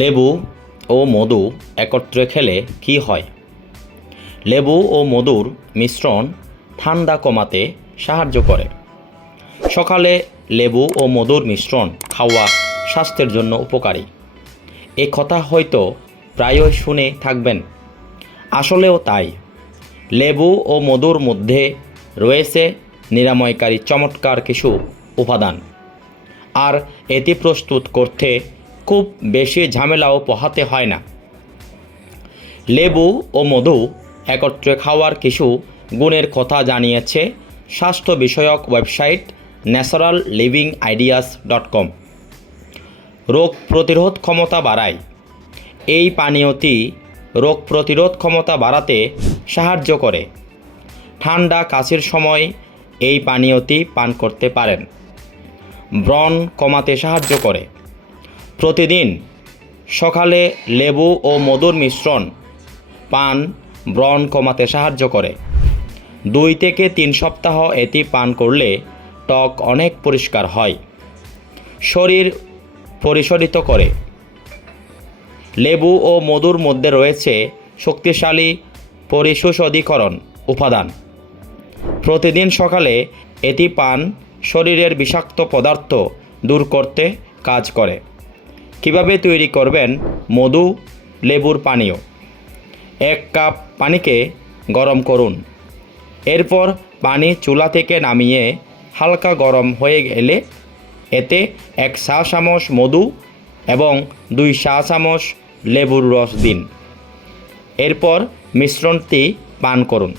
লেবু ও মধু একত্রে খেলে কি হয়? লেবু ও মধুর মিশ্রণ ঠান্ডা কমাতে সাহায্য করে। সকালে লেবু ও মধুর মিশ্রণ খাওয়া স্বাস্থ্যের জন্য উপকারী। এ কথা হয়তো প্রায়ই শুনে থাকবেন। আসলেও তাই। লেবু ও মধুর মধ্যে রয়েছে নিরাময়কারী চমৎকার কিছু উপাদান, আর এটি প্রস্তুত করতে খুব বেশি ঝামেলাও পোহাতে হয় না। লেবু ও মধু একত্রে খাওয়ার কিছু গুণের কথা জানিয়েছে স্বাস্থ্য বিষয়ক ওয়েবসাইট naturallivingideas.com। রোগ প্রতিরোধ ক্ষমতা বাড়ায়। এই পানীয়টি রোগ প্রতিরোধ ক্ষমতা বাড়াতে সাহায্য করে। ঠান্ডা কাশির সময় এই পানীয়টি পান করতে পারেন। ব্রণ কমাতে সাহায্য করে। প্রতিদিন সকালে লেবু ও মধুর মিশ্রণ পান ব্রণ কমাতে সাহায্য করে। 2 থেকে 3 সপ্তাহ এটি পান করলে ত্বক অনেক পরিষ্কার হয়। শরীর পরিশোধিত করে। লেবু ও মধুর মধ্যে রয়েছে শক্তিশালী পরিশোধীকরণ উপাদান। প্রতিদিন সকালে এটি পান শরীরের বিষাক্ত পদার্থ দূর করতে কাজ করে। কিভাবে তৈরি করবেন মধু লেবুর পানীয়? 1 কাপ পানিকে গরম করুন। এরপর পানি চুলা থেকে নামিয়ে হালকা গরম হয়ে গেলে এতে 1 চা চামচ মধু এবং 2 চা চামচ লেবুর রস দিন। এরপর মিশ্রণটি পান করুন।